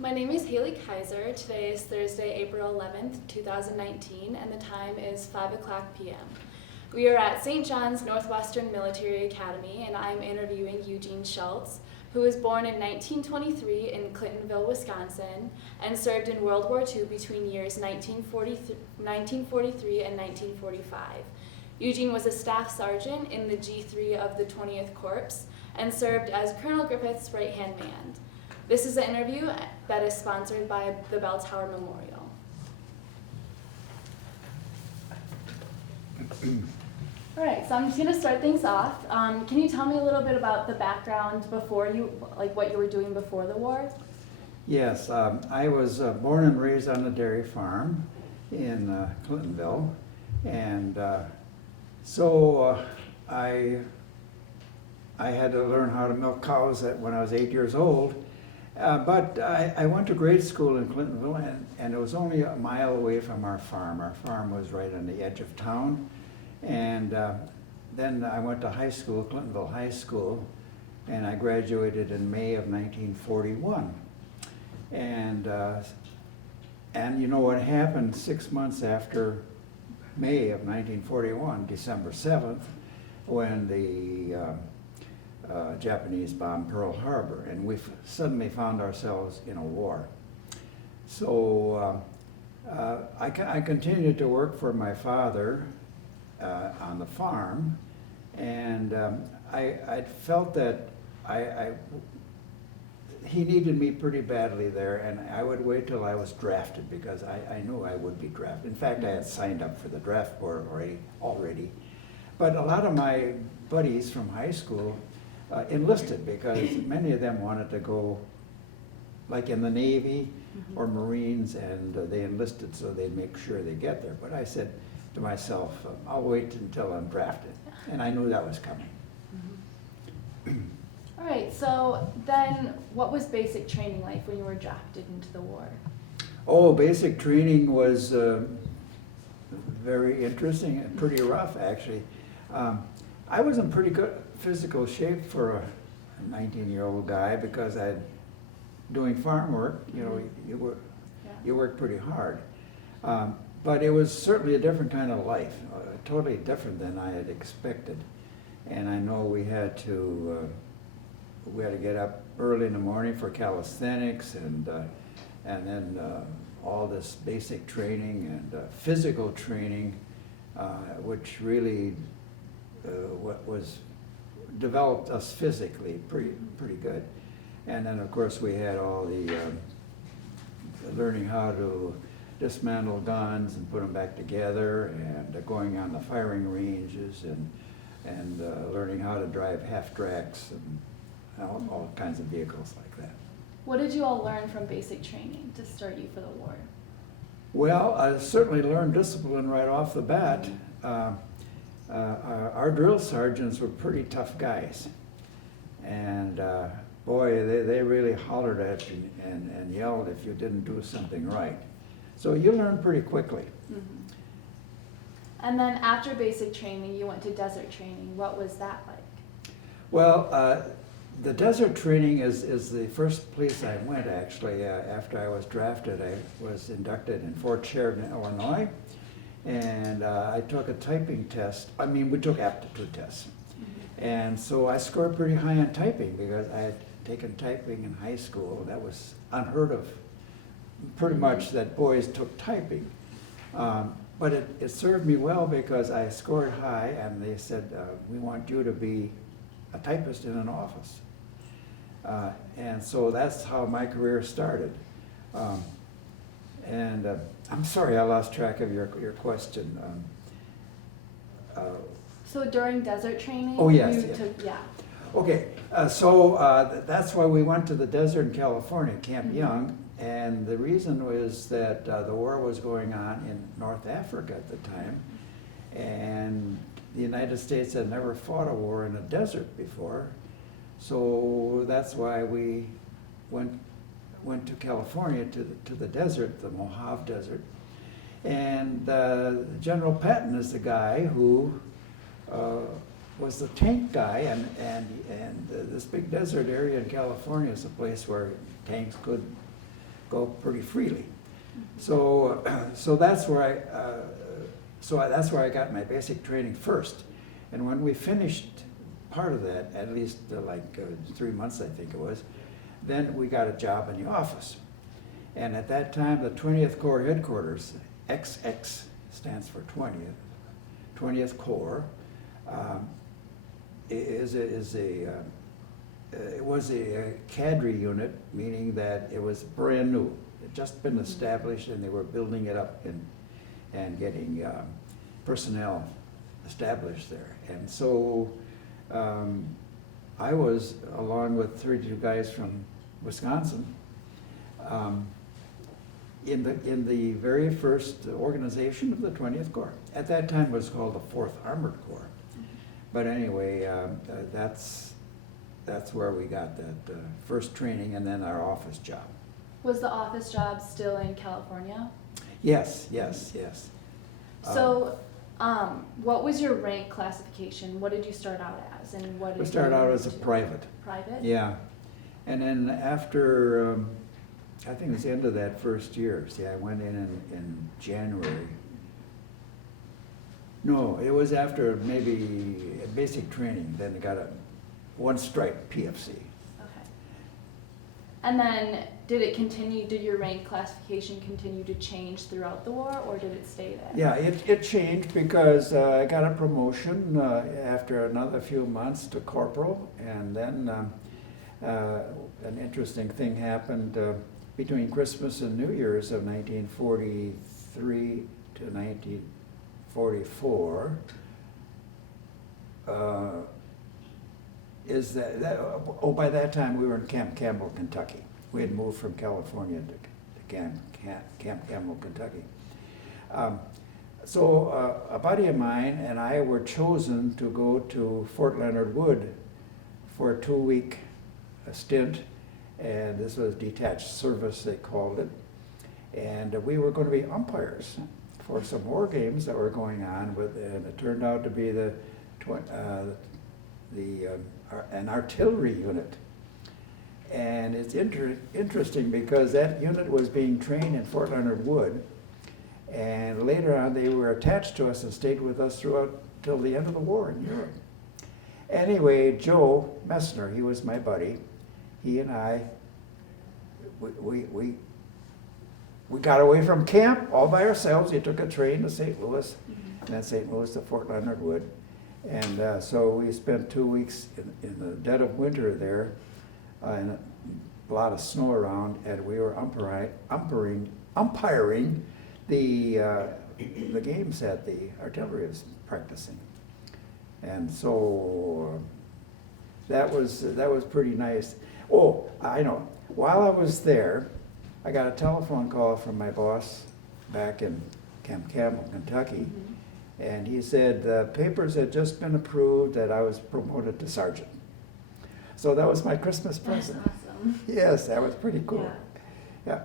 My name is Haley Kaiser. Today is Thursday, April 11th, 2019, and the time is 5 o'clock p.m. We are at St. John's Northwestern Military Academy, and I'm interviewing Eugene Schulz, who was born in 1923 in Clintonville, Wisconsin, and served in World War II between years 1943 and 1945. Eugene was a staff sergeant in the G3 of the 20th Corps and served as Colonel Griffith's right-hand man. This is an interview that is sponsored by the Bell Tower Memorial. All right, so I'm just going to start things off. Can you tell me a little bit about the background before you, like what you were doing before the war? Yes, I was born and raised on a dairy farm in Clintonville, and so I had to learn how to milk cows when I was 8 years old. But I went to grade school in Clintonville, and it was only a mile away from our farm. Our farm was right on the edge of town. And then I went to high school, Clintonville High School, and I graduated in May of 1941. And you know what happened 6 months after May of 1941, December 7th, when the Japanese bombed Pearl Harbor, and we suddenly found ourselves in a war. So I continued to work for my father on the farm, and I felt that he needed me pretty badly there, and I would wait till I was drafted because I knew I would be drafted. In fact, I had signed up for the draft board already. But a lot of my buddies from high school enlisted because many of them wanted to go like in the Navy or Marines, and they enlisted so they'd make sure they get there. But I said to myself, I'll wait until I'm drafted, and I knew that was coming. All right, so then what was basic training like when you were drafted into the war? Oh, basic training was very interesting and pretty rough, actually. I was in pretty good physical shape for a 19-year-old guy because doing farm work, you know, you work pretty hard. But it was certainly a different kind of life, totally different than I had expected. And I know we had to get up early in the morning for calisthenics, and then all this basic training and physical training, which really developed us physically pretty good. And then of course we had all the learning how to dismantle guns and put them back together, and going on the firing ranges, and learning how to drive half-tracks and all kinds of vehicles like that. What did you all learn from basic training to start you for the war? Well, I certainly learned discipline right off the bat. Our drill sergeants were pretty tough guys, and boy, they really hollered at you and yelled if you didn't do something right. So you learn pretty quickly. Mm-hmm. And then after basic training, you went to desert training. What was that like? Well, the desert training is the first place I went, actually. After I was drafted, I was inducted in Fort Sheridan, Illinois, and I took a typing test. I mean, we took aptitude tests. Mm-hmm. And so I scored pretty high on typing because I had taken typing in high school. That was unheard of, pretty much, that boys took typing. But it served me well because I scored high, and they said, we want you to be a typist in an office. And so that's how my career started. I'm sorry, I lost track of your question. So during desert training, oh, yes, you yes. took, yeah. Okay, so that's why we went to the desert in California, Camp Young, and the reason was that the war was going on in North Africa at the time, and the United States had never fought a war in a desert before, so that's why we went to California to the desert, the Mojave Desert, and General Patton is the guy who was the tank guy, and this big desert area in California is a place where tanks could go pretty freely. So that's where that's where I got my basic training first. And when we finished part of that, at least 3 months I think it was, then we got a job in the office. And at that time, the 20th Corps headquarters, XX stands for 20th Corps, it was a cadre unit, meaning that it was brand new. It had just been established, and they were building it up and getting personnel established there. And so I was, along with 32 guys from Wisconsin, in the very first organization of the 20th Corps. At that time, it was called the 4th Armored Corps. But anyway, that's where we got that first training, and then our office job. Was the office job still in California? Yes. So, what was your rank classification? What did you start out as, and what did We started you out as a do? private. Private? Yeah. And then after, I think it was the end of that first year, see, I went in January. No, it was after maybe basic training, then I got a one stripe PFC. Okay. And then did your rank classification continue to change throughout the war, or did it stay there? Yeah, it changed because I got a promotion after another few months to corporal, and then an interesting thing happened between Christmas and New Year's of 1943 to 1944. By that time we were in Camp Campbell, Kentucky. We had moved from California to Camp Campbell, Kentucky. So a buddy of mine and I were chosen to go to Fort Leonard Wood for a 2-week stint, and this was detached service, they called it. And we were going to be umpires for some war games that were going on, and it turned out to be an artillery unit. And it's interesting because that unit was being trained in Fort Leonard Wood, and later on they were attached to us and stayed with us throughout till the end of the war in Europe. Anyway, Joe Messner, he was my buddy, he and I, we got away from camp all by ourselves. He took a train to St. Louis, and then St. Louis to Fort Leonard Wood. And so we spent 2 weeks in the dead of winter there, and a lot of snow around, and we were umpiring the games that the artillery was practicing. And so that was pretty nice. Oh, I know. While I was there, I got a telephone call from my boss back in Camp Campbell, Kentucky. And he said the papers had just been approved that I was promoted to sergeant. So that was my Christmas present. That's awesome. Yes, that was pretty cool. Yeah.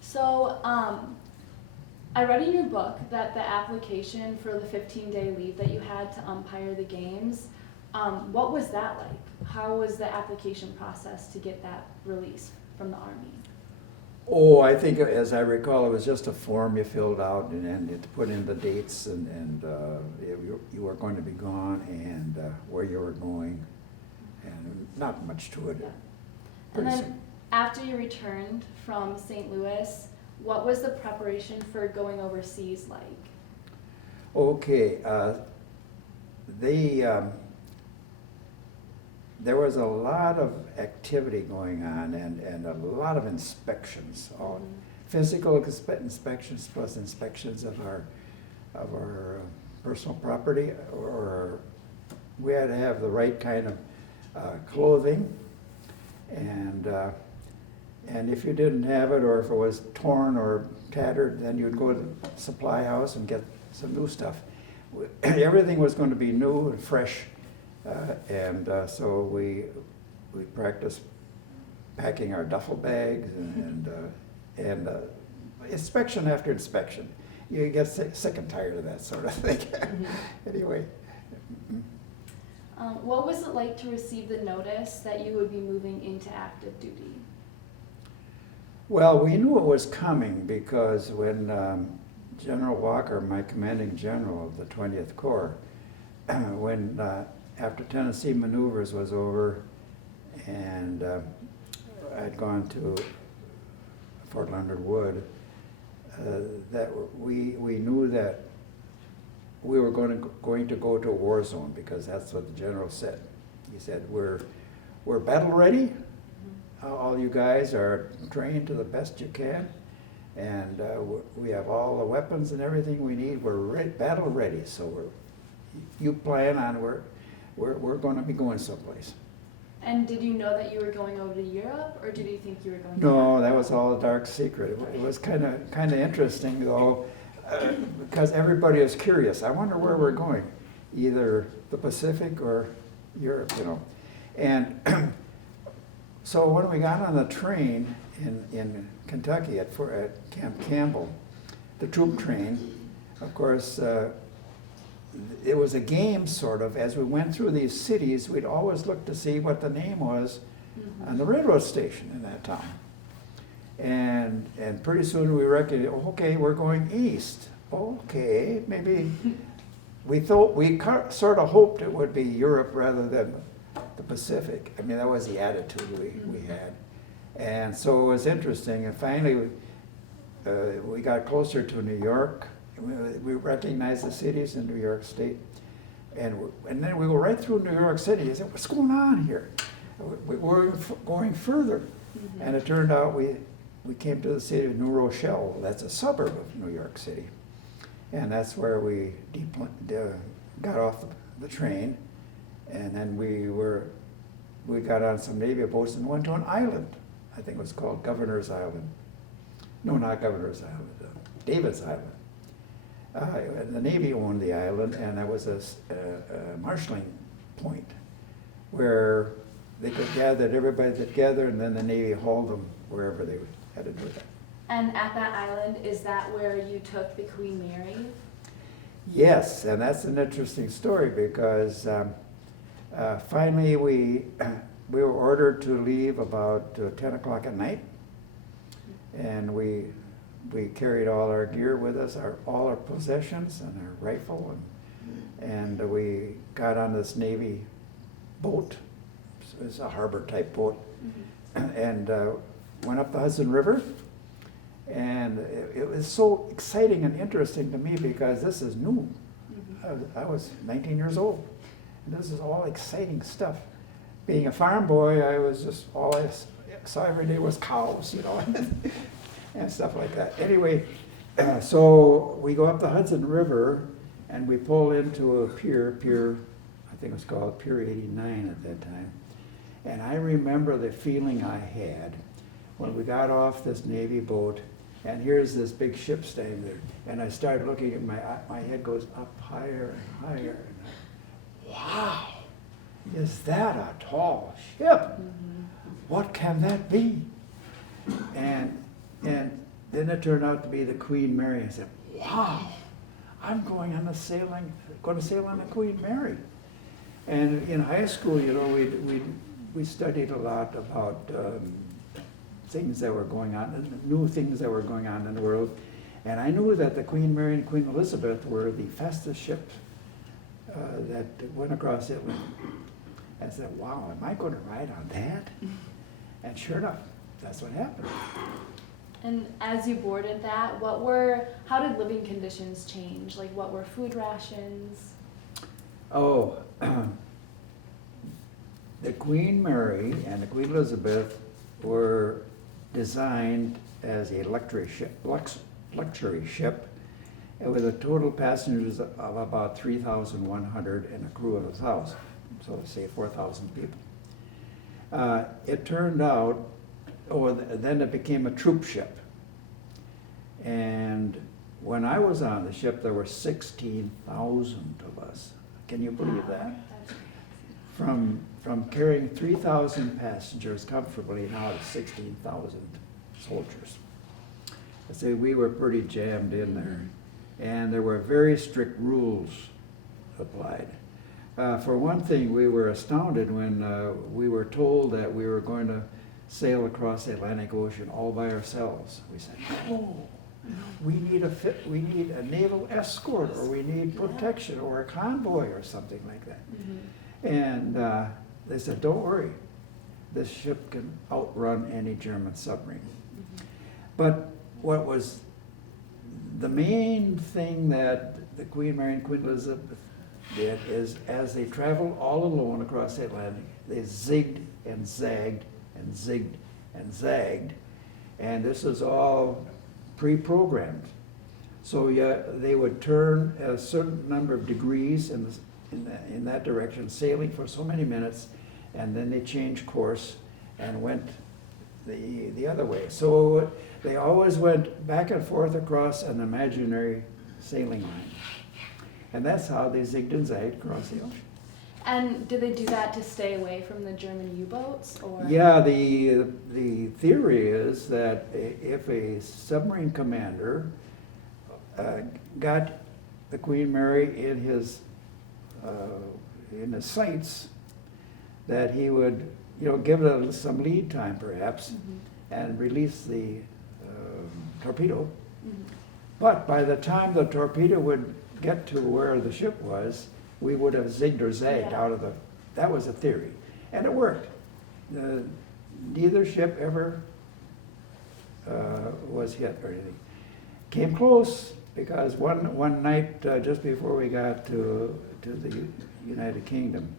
So, I read in your book that the application for the 15-day leave that you had to umpire the games, what was that like? How was the application process to get that release from the Army? Oh, I think, as I recall, it was just a form you filled out, and you put in the dates and you were going to be gone and where you were going, and not much to it. Yeah. And then after you returned from St. Louis, what was the preparation for going overseas like? Okay, there was a lot of activity going on and a lot of inspections, physical inspections plus inspections of our personal property, or we had to have the right kind of clothing, and if you didn't have it, or if it was torn or tattered, then you'd go to the supply house and get some new stuff. Everything was going to be new and fresh. So we practiced packing our duffel bags and inspection after inspection. You get sick and tired of that sort of thing. Anyway. What was it like to receive the notice that you would be moving into active duty? Well, we knew it was coming because when General Walker, my commanding general of the 20th Corps, when after Tennessee maneuvers was over and I'd gone to Fort Leonard Wood, that we knew that we were going to go to a war zone because that's what the general said. He said, we're battle ready. All you guys are trained to the best you can, and we have all the weapons and everything we need. We're battle ready. So you plan on we're going to be going someplace. And did you know that you were going over to Europe, or did you think you were going? No, that was all a dark secret. It was kind of interesting though, because everybody is curious. I wonder where we're going, either the Pacific or Europe, you know. And so when we got on the train in Kentucky at Camp Campbell, the troop train, of course, it was a game sort of. As we went through these cities, we'd always look to see what the name was on the railroad station in that town. And pretty soon we recognized, okay, we're going east. Okay, maybe we sort of hoped it would be Europe rather than the Pacific. I mean, that was the attitude we had. And so it was interesting. And finally, we got closer to New York. We recognized the cities in New York State. And then we go right through New York City. I said, what's going on here? We're going further. And it turned out we came to the city of New Rochelle. That's a suburb of New York City. And that's where we got off the train. And then we got on some Navy boats and went to an island. I think it was called Governor's Island. No, not Governor's Island, David's Island. The Navy owned the island, and that was a marshalling point where they could gather everybody together, and then the Navy hauled them wherever they had to do that. And at that island, is that where you took the Queen Mary? Yes, and that's an interesting story because finally we were ordered to leave about 10 o'clock at night, and we carried all our gear with us, all our possessions and our rifle, and we got on this Navy boat. It was a harbor type boat, and went up the Hudson River. And it was so exciting and interesting to me because this is new. I was 19 years old, and this is all exciting stuff. Being a farm boy, I was just all I saw every day was cows, you know, and stuff like that. Anyway, so we go up the Hudson River, and we pull into a pier, I think it was called Pier 89 at that time. And I remember the feeling I had when we got off this Navy boat, and here's this big ship standing there, and I started looking at my head goes up higher and higher. And wow, is that a tall ship? What can that be? And then it turned out to be the Queen Mary. I said, wow, I'm going to sail on the Queen Mary. And in high school, you know, we studied a lot about things that were going on, new things that were going on in the world. And I knew that the Queen Mary and Queen Elizabeth were the fastest ships that went across Italy. I said, wow, am I going to ride on that? And sure enough, that's what happened. And as you boarded that, how did living conditions change? Like, what were food rations? Oh, the Queen Mary and the Queen Elizabeth were designed as a luxury ship, and with a total passengers of about 3,100 and a crew of 1,000, so say 4,000 people. It turned out, then it became a troop ship, and when I was on the ship, there were 16,000 of us. Can you believe that? From carrying 3,000 passengers comfortably now to 16,000 soldiers. I say we were pretty jammed in there, and there were very strict rules applied. For one thing, we were astounded when we were told that we were going to sail across the Atlantic Ocean all by ourselves. We said, no, we need a naval escort, or we need protection, or a convoy, or something like that. And they said, don't worry, this ship can outrun any German submarine. But what was the main thing that the Queen Mary and Queen Elizabeth did is, as they traveled all alone across the Atlantic, they zigged and zagged and zigged and zagged, and this is all pre-programmed. So yeah, they would turn a certain number of degrees in that direction, sailing for so many minutes, and then they changed course and went the other way. So they always went back and forth across an imaginary sailing line. And that's how they zigged and zagged across the ocean. And did they do that to stay away from the German U-boats, or? Yeah, the theory is that if a submarine commander got the Queen Mary in his sights, that he would, give it some lead time perhaps, and release the torpedo. But by the time the torpedo would get to where the ship was, we would have zigged or zagged out of that was a theory. And it worked. Neither ship ever was hit or anything. Came close, because one night, just before we got to the United Kingdom,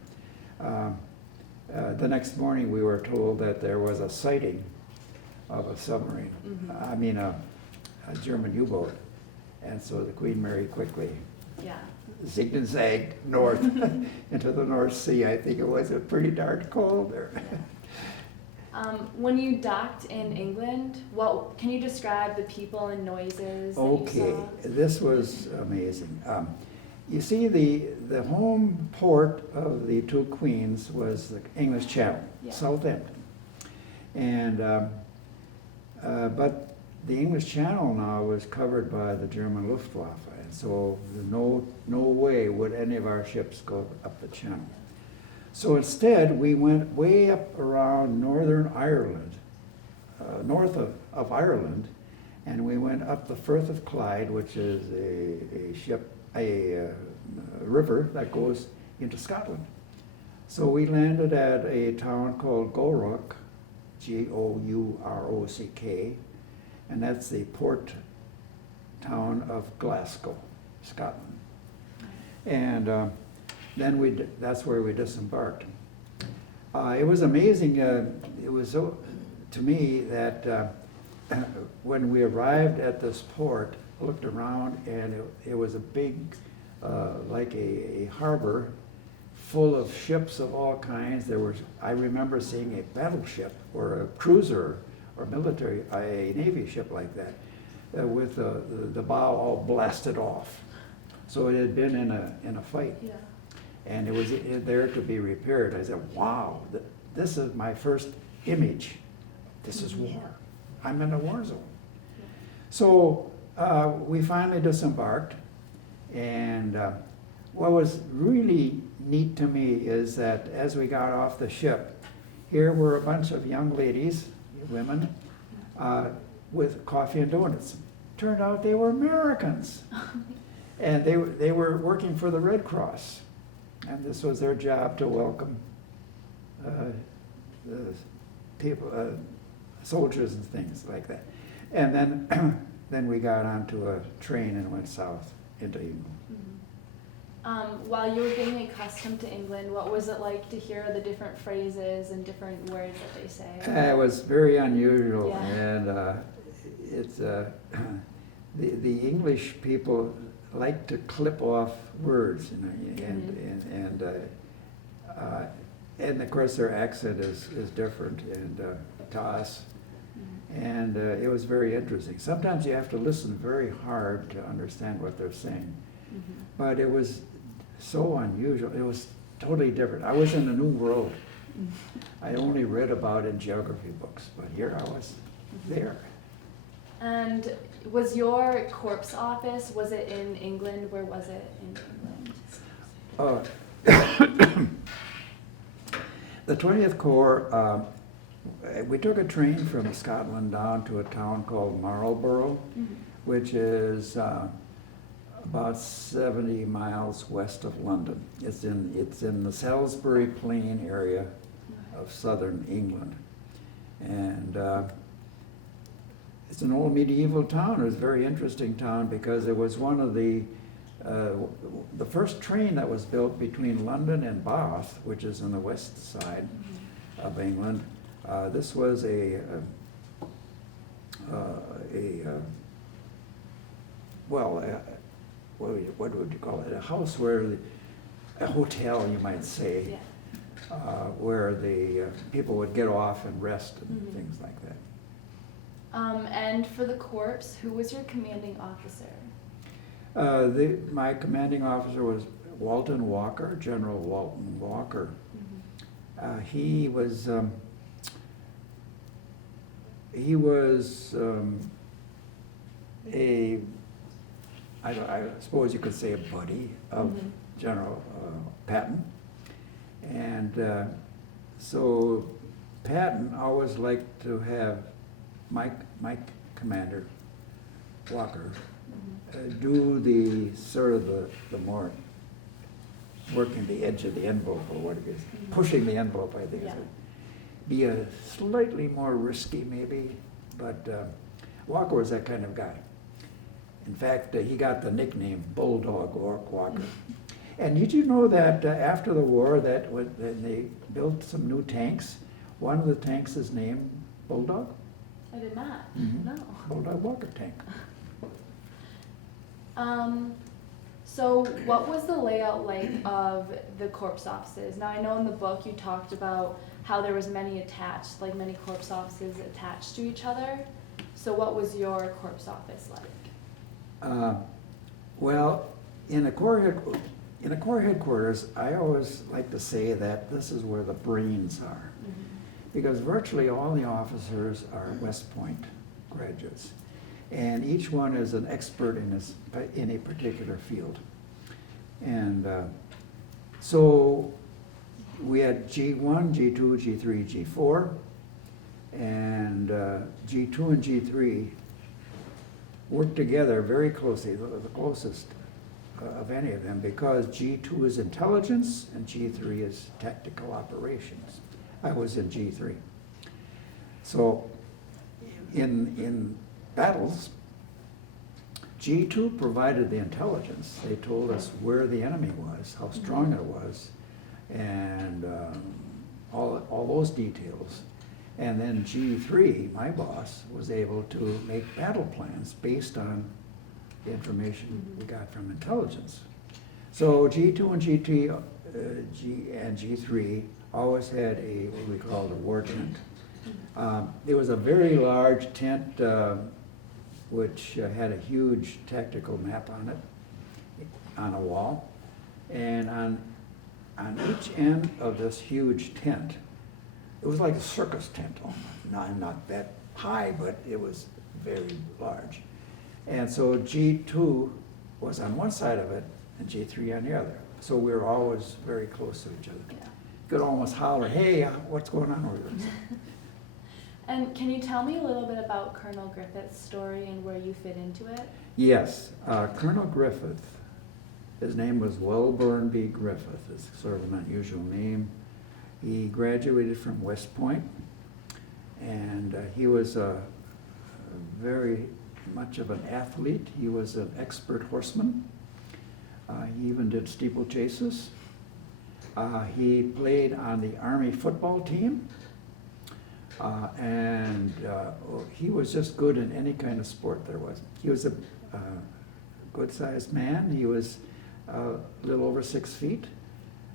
the next morning we were told that there was a sighting of a submarine. I mean a German U-boat. And so the Queen Mary quickly zigged and zagged north into the North Sea. I think it was pretty darn cold there. When you docked in England, can you describe the people and noises that Okay, you saw? this was amazing. You see, the home port of the two queens was the English Channel, Southampton. And but the English Channel now was covered by the German Luftwaffe, and so no way would any of our ships go up the channel. So instead, we went way up around Northern Ireland, north of Ireland, and we went up the Firth of Clyde, which is a river that goes into Scotland. So we landed at a town called Gourrock, Gourock, and that's the port town of Glasgow, Scotland. And then that's where we disembarked. It was amazing. It was so, to me, that when we arrived at this port, I looked around, and it was a big, like a harbor full of ships of all kinds. I remember seeing a battleship or a cruiser or military, a Navy ship like that, with the bow all blasted off. So it had been in a fight. Yeah. And it was there to be repaired. I said, wow, this is my first image. This is war. I'm in a war zone. Yeah. So we finally disembarked, and what was really neat to me is that as we got off the ship, here were a bunch of young ladies, women, with coffee and donuts. Turned out they were Americans. And they were working for the Red Cross. And this was their job to welcome the people, soldiers and things like that. And then we got onto a train and went south into England. While you were getting accustomed to England, what was it like to hear the different phrases and different words that they say? It was very unusual, yeah. And it's the English people like to clip off words, and of course their accent is different to us, and it was very interesting. Sometimes you have to listen very hard to understand what they're saying, but it was so unusual. It was totally different. I was in a new world. I only read about it in geography books, but here I was there. And was your corps office, was it in England? Where was it in England? The 20th Corps we took a train from Scotland down to a town called Marlborough, which is about 70 miles west of London. It's in the Salisbury Plain area of southern England. And it's an old medieval town. It was a very interesting town because it was one of the first train that was built between London and Bath, which is on the west side of England. This was what would you call it? A house where, a hotel, you might say, where the people would get off and rest and things like that. And for the corps, who was your commanding officer? My commanding officer was Walton Walker, General Walton Walker. He was I suppose you could say a buddy of General Patton. And so Patton always liked to have my commander, Walker, do the sort of the more working the edge of the envelope, or what it is, pushing the envelope, I think. Be a slightly more risky maybe, but Walker was that kind of guy. In fact, he got the nickname Bulldog Walker. And did you know that after the war, that when they built some new tanks, one of the tanks is named Bulldog? I did not. No. Bulldog Walker tank. So what was the layout like of the corps offices? Now I know in the book you talked about how there was many corps offices attached to each other. So what was your corps office like? Well, in a corps headquarters, I always like to say that this is where the brains are, because virtually all the officers are West Point graduates, and each one is an expert in a particular field. And so we had G1, G2, G3, G4, and G2 and G3 worked together very closely, the closest of any of them, because G2 is intelligence and G3 is tactical operations. I was in G3. So in battles, G2 provided the intelligence. They told us where the enemy was, how strong it was, and all those details. And then G3, my boss, was able to make battle plans based on the information we got from intelligence. So G2 and G3 always had what we called a war tent. It was a very large tent which had a huge tactical map on it, on a wall. And on each end of this huge tent, it was like a circus tent, not that high, but it was very large. And so G2 was on one side of it and G3 on the other. So we were always very close to each other. You could almost holler, "Hey, what's going on over there?" And can you tell me a little bit about Colonel Griffith's story and where you fit into it? Yes, Colonel Griffith, his name was Wellborn B. Griffith. It's sort of an unusual name. He graduated from West Point, and he was very much of an athlete. He was an expert horseman. He even did steeplechases. He played on the Army football team, and he was just good in any kind of sport there was. He was a good-sized man. He was a little over 6 feet,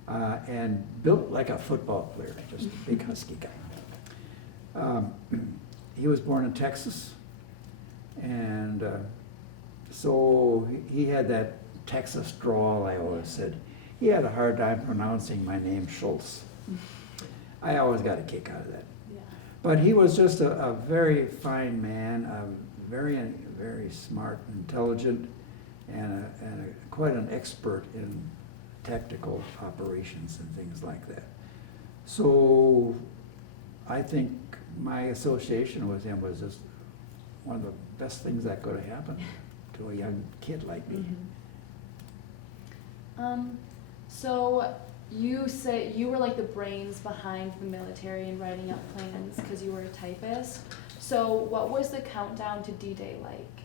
and built like a football player, just a big husky guy. He was born in Texas, and so he had that Texas drawl, I always said. He had a hard time pronouncing my name, Schulz. I always got a kick out of that. Yeah. But he was just a very fine man, very, very smart, intelligent, and quite an expert in tactical operations and things like that. So I think my association with him was just one of the best things that could have happened to a young kid like me. So you say you were like the brains behind the military and writing up plans because you were a typist. So what was the countdown to D-Day like?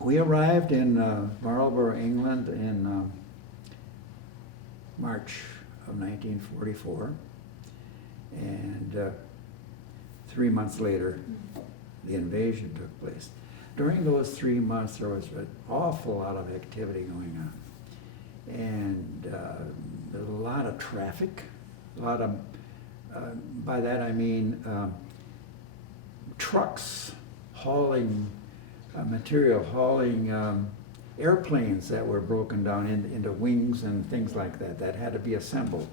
We arrived in Marlborough, England in March of 1944, and 3 months later, the invasion took place. During those 3 months, there was an awful lot of activity going on, and there was a lot of traffic, a lot of, by that I mean trucks hauling material, hauling airplanes that were broken down into wings and things like that, that had to be assembled.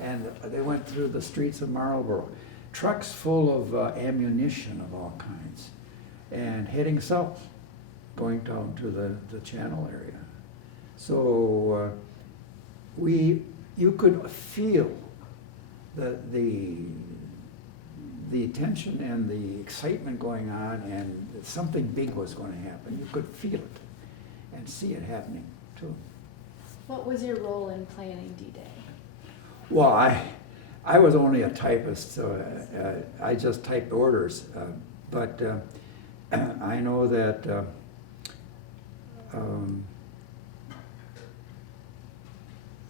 And they went through the streets of Marlborough, trucks full of ammunition of all kinds, and heading south, going down to the Channel area. So you could feel the tension and the excitement going on, and something big was going to happen. You could feel it and see it happening too. What was your role in planning D-Day? Well, I was only a typist, so I just typed orders. But I know that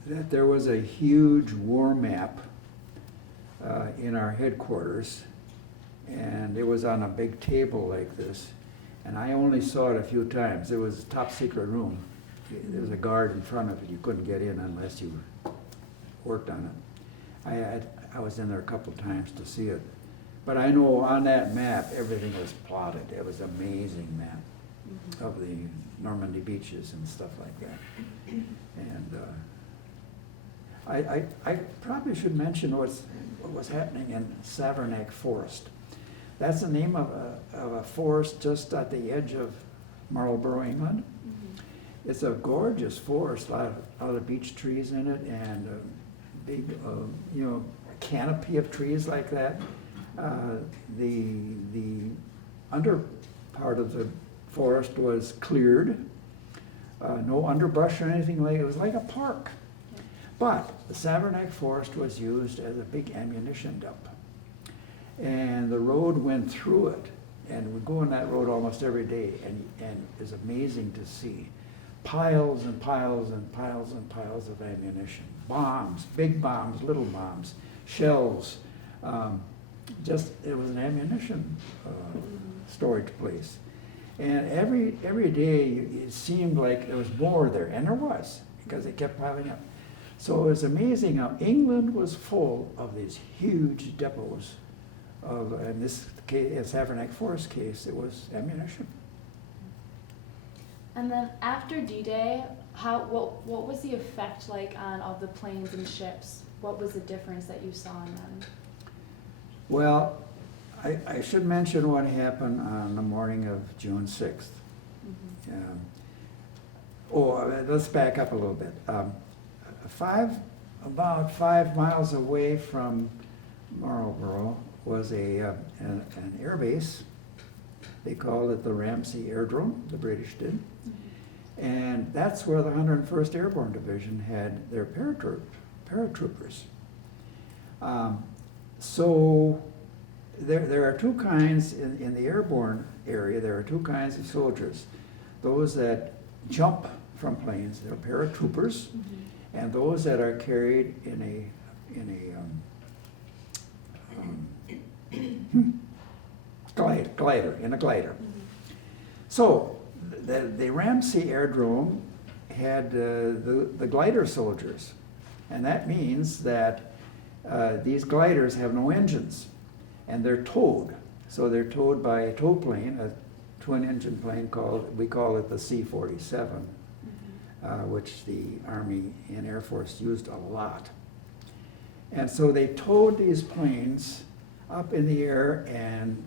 that there was a huge war map in our headquarters, and it was on a big table like this, and I only saw it a few times. It was a top secret room. There was a guard in front of it. You couldn't get in unless you worked on it. I was in there a couple times to see it. But I know on that map, everything was plotted. It was an amazing map of the Normandy beaches and stuff like that. And I probably should mention what was happening in Savernake Forest. That's the name of a forest just at the edge of Marlborough, England. It's a gorgeous forest, a lot of beech trees in it, and a big, canopy of trees like that. The under part of the forest was cleared, no underbrush or anything like it. It was like a park. But the Savernake Forest was used as a big ammunition dump. And the road went through it, and we go on that road almost every day, and it's amazing to see piles and piles and piles and piles of ammunition. Bombs, big bombs, little bombs, shells. It was an ammunition storage place. And every day it seemed like there was more there, and there was, because they kept piling up. So it was amazing how England was full of these huge depots of, in this case, in Savernake Forest case, it was ammunition. And then after D-Day, what was the effect like on all the planes and ships? What was the difference that you saw in them? Well, I should mention what happened on the morning of June 6th. Let's back up a little bit. About 5 miles away from Marlborough was an air base. They called it the Ramsey Airdrome, the British did. And that's where the 101st Airborne Division had their paratroopers. So there are two kinds in the airborne area. There are two kinds of soldiers: those that jump from planes, they're paratroopers, and those that are carried in a glider. So the Ramsey Airdrome had the glider soldiers, and that means that these gliders have no engines, and they're towed. So they're towed by a tow plane, a twin-engine plane we call it the C-47, which the Army and Air Force used a lot. And so they towed these planes up in the air, and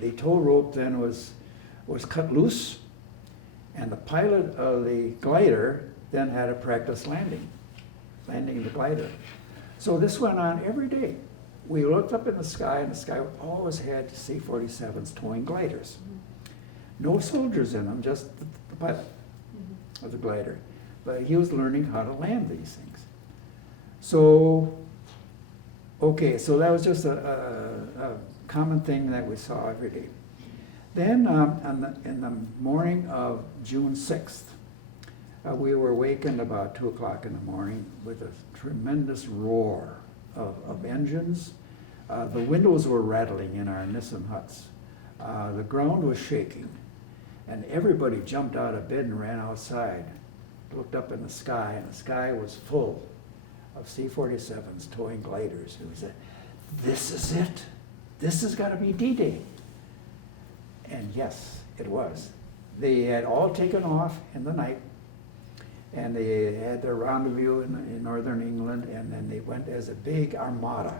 the tow rope then was cut loose, and the pilot of the glider then had to practice landing the glider. So this went on every day. We looked up in the sky, and the sky always had C-47s towing gliders. No soldiers in them, just the pilot of the glider. But he was learning how to land these things. So, okay, so that was just a common thing that we saw every day. Then in the morning of June 6th, we were awakened about 2 o'clock in the morning with a tremendous roar of engines. The windows were rattling in our Nissen huts. The ground was shaking, and everybody jumped out of bed and ran outside, looked up in the sky, and the sky was full of C-47s towing gliders. And we said, this is it. This has got to be D-Day. And yes, it was. They had all taken off in the night, and they had their rendezvous in northern England, and then they went as a big armada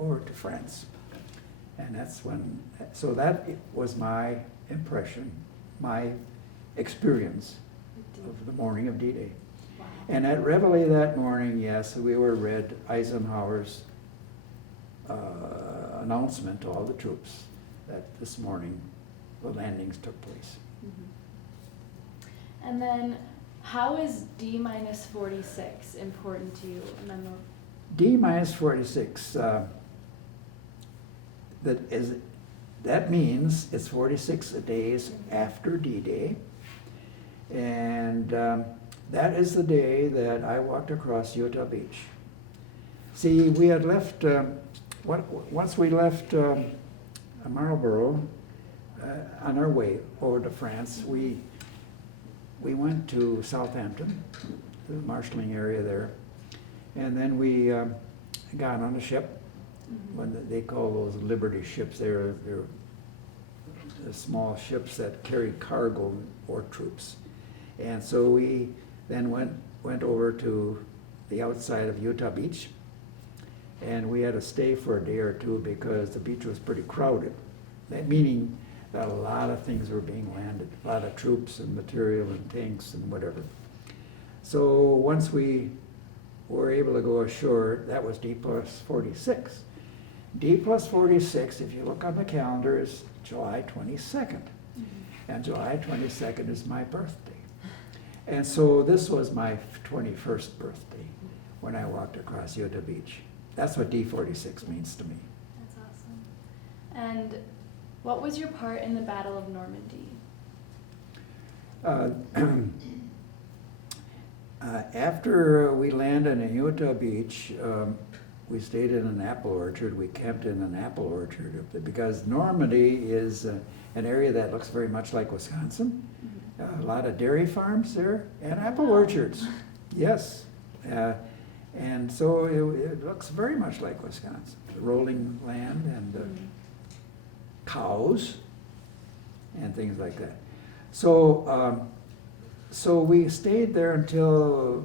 over to France. And that's when, so that was my impression, my experience of the morning of D-Day. Wow. And at Reveille that morning, yes, we were read Eisenhower's announcement to all the troops that this morning the landings took place. And then, how is D-46 important to you? D-46, that means it's 46 days after D-Day, and that is the day that I walked across Utah Beach. See, we had left, once we left Marlborough, on our way over to France, we went to Southampton, the marshalling area there, and then we got on a ship. When they call those Liberty ships, they're the small ships that carry cargo or troops. And so we then went over to the outside of Utah Beach, and we had to stay for a day or two because the beach was pretty crowded. That meaning that a lot of things were being landed, a lot of troops and material and tanks and whatever. So once we were able to go ashore, that was D+46. D+46, if you look on the calendar, is July 22nd. And July 22nd is my birthday. And so this was my 21st birthday when I walked across Utah Beach. That's what D46 means to me. That's awesome. And what was your part in the Battle of Normandy? After we landed in Utah Beach, we stayed in an apple orchard. We camped in an apple orchard because Normandy is an area that looks very much like Wisconsin. A lot of dairy farms there and apple orchards. Yes. And so it looks very much like Wisconsin. Rolling land and cows and things like that. So, so we stayed there until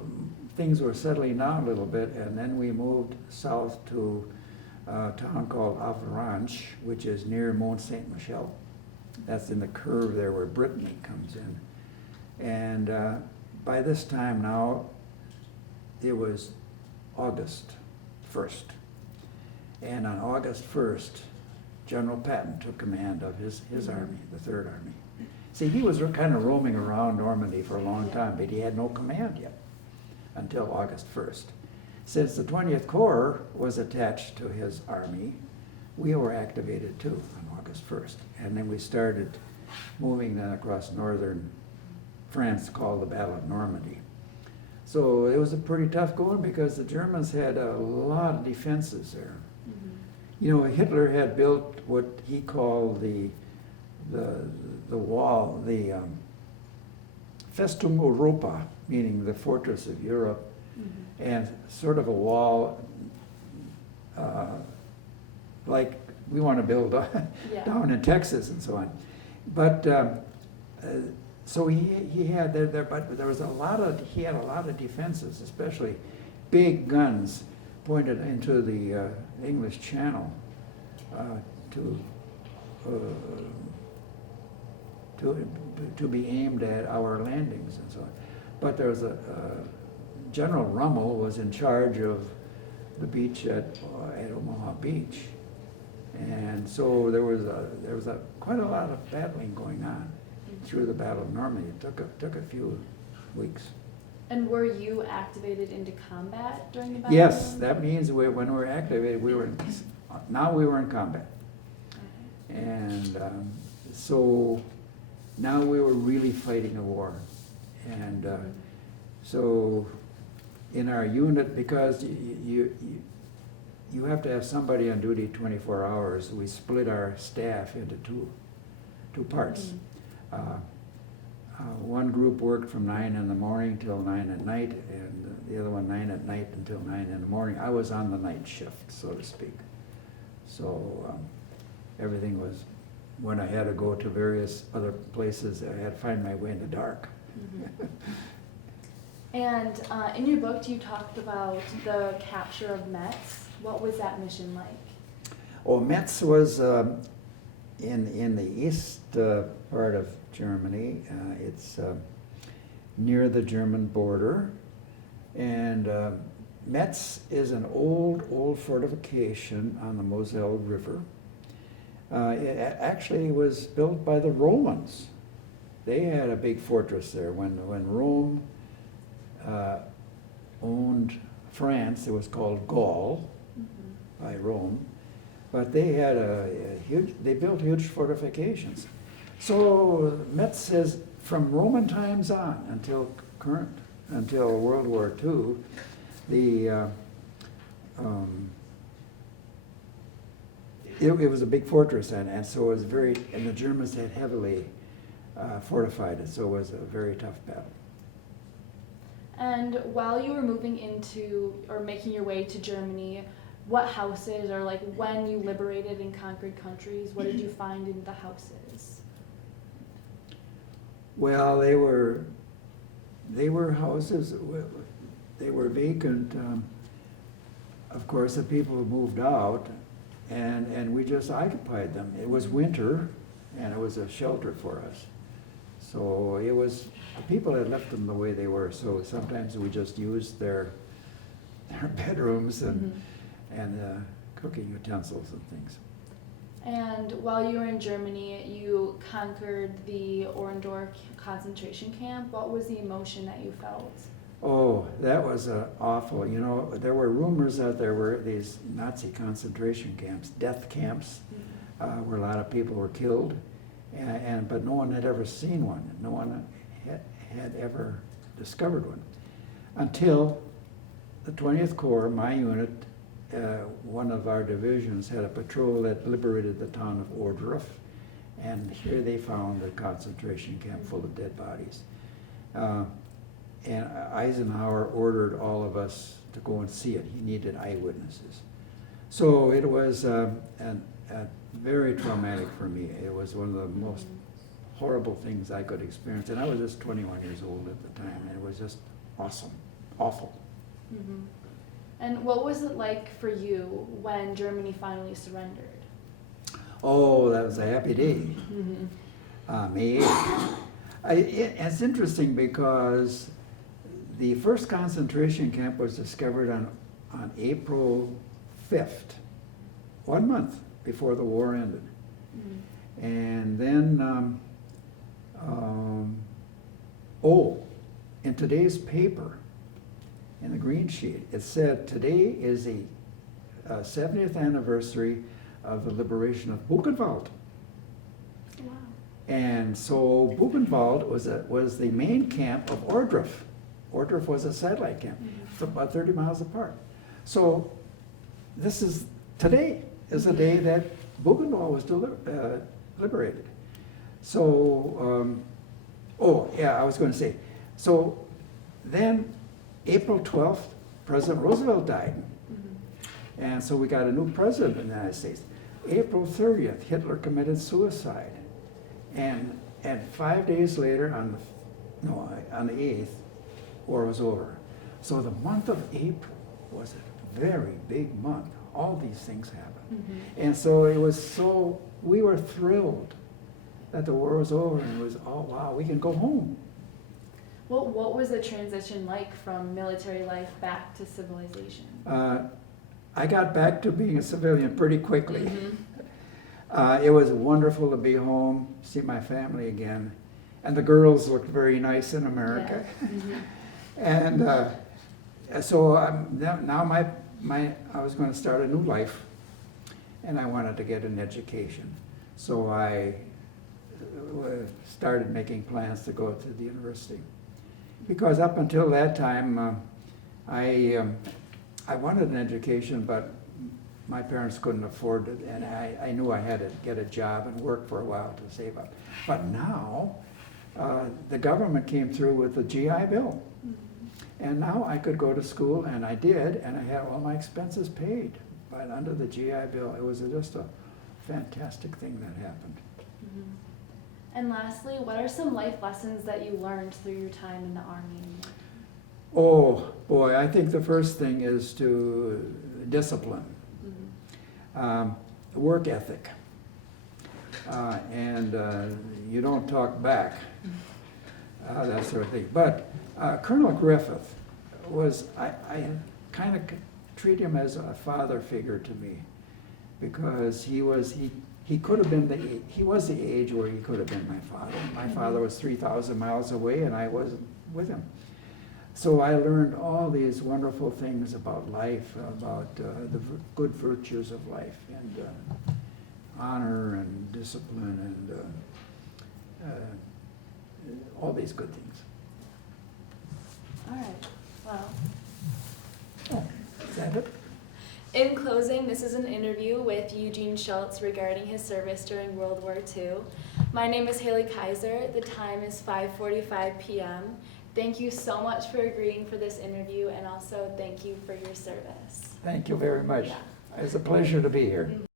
things were settling down a little bit, and then we moved south to a town called Ohrdruf, which is near Mont Saint Michel. That's in the curve there where Brittany comes in. And by this time now, it was August 1st. And on August 1st, General Patton took command of his army, the Third Army. See, he was kind of roaming around Normandy for a long time, but he had no command yet until August 1st. Since the 20th Corps was attached to his army, we were activated too on August 1st. And then we started moving then across northern France, called the Battle of Normandy. So it was a pretty tough going because the Germans had a lot of defenses there. You know, Hitler had built what he called the wall, the Festung Europa, meaning the fortress of Europe, and sort of a wall like we want to build down in Texas and so on. But so he had there, but there was he had a lot of defenses, especially big guns pointed into the English Channel to be aimed at our landings and so on. But there was General Rummel was in charge of the beach at Omaha Beach. And so there was quite a lot of battling going on through the Battle of Normandy. It took a few weeks. And were you activated into combat during the battle? Yes, that means when we were activated, now we were in combat. Okay. And so now we were really fighting a war. And so in our unit, because you have to have somebody on duty 24 hours, we split our staff into two parts. One group worked from 9 in the morning till 9 at night, and the other one 9 at night until 9 in the morning. I was on the night shift, so to speak. So everything was, when I had to go to various other places, I had to find my way in the dark. And in your book, you talked about the capture of Metz. What was that mission like? Oh, Metz was in the east part of Germany. It's near the German border. And Metz is an old fortification on the Moselle River. It actually was built by the Romans. They had a big fortress there. When Rome owned France, it was called Gaul by Rome. But they had they built huge fortifications. So Metz says from Roman times on until World War II, it was a big fortress, and so it was and the Germans had heavily fortified it, so it was a very tough battle. And while you were moving into or making your way to Germany, what houses, or like when you liberated and conquered countries, what did you find in the houses? Well, they were houses. They were vacant. Of course, the people moved out, and we just occupied them. It was winter, and it was a shelter for us. So it was, the people had left them the way they were. So sometimes we just used their bedrooms and cooking utensils and things. And while you were in Germany, you conquered the Ohrdruf concentration camp. What was the emotion that you felt? Oh, that was awful. You know, there were rumors that there were these Nazi concentration camps, death camps, where a lot of people were killed, but no one had ever seen one. No one had ever discovered one until the 20th Corps, my unit, one of our divisions had a patrol that liberated the town of Ohrdruf, and here they found a concentration camp full of dead bodies. And Eisenhower ordered all of us to go and see it. He needed eyewitnesses. So it was very traumatic for me. It was one of the most horrible things I could experience. And I was just 21 years old at the time, and it was just awesome, awful. Mm-hmm. And what was it like for you when Germany finally surrendered? Oh, that was a happy day. May 8th. It's interesting because the first concentration camp was discovered on April 5th, 1 month before the war ended. And then, in today's paper, in the green sheet, it said today is the 70th anniversary of the liberation of Buchenwald. Wow. And so Buchenwald was the main camp of Ohrdruf. Ohrdruf was a satellite camp, about 30 miles apart. So today is the day that Buchenwald was liberated. So, I was going to say, so then April 12th, President Roosevelt died. And so we got a new president in the United States. April 30th, Hitler committed suicide. And 5 days later, on the 8th, war was over. So the month of April was a very big month. All these things happened. And so we were thrilled that the war was over, and it was, oh wow, we can go home. Well, what was the transition like from military life back to civilization? I got back to being a civilian pretty quickly. Mm-hmm. It was wonderful to be home, see my family again, and the girls looked very nice in America. Yeah. Mm-hmm. And so now I was going to start a new life, and I wanted to get an education. So I started making plans to go to the university. Because up until that time, I wanted an education, but my parents couldn't afford it, and I knew I had to get a job and work for a while to save up. But now, the government came through with the GI Bill. And now I could go to school, and I did, and I had all my expenses paid. But under the GI Bill, it was just a fantastic thing that happened. Mm-hmm. And lastly, what are some life lessons that you learned through your time in the Army? Oh, boy, I think the first thing is to discipline, work ethic, and you don't talk back, that sort of thing. But Colonel Griffith was, I kind of treat him as a father figure to me, because he could have been he was the age where he could have been my father. My father was 3,000 miles away, and I wasn't with him. So I learned all these wonderful things about life, about the good virtues of life, and honor and discipline, and all these good things. All right, well. Oh, is that it? In closing, this is an interview with Eugene Schulz regarding his service during World War II. My name is Haley Kaiser. The time is 5:45 p.m. Thank you so much for agreeing for this interview, and also thank you for your service. Thank you very much. Yeah. It's a pleasure to be here. Mhm.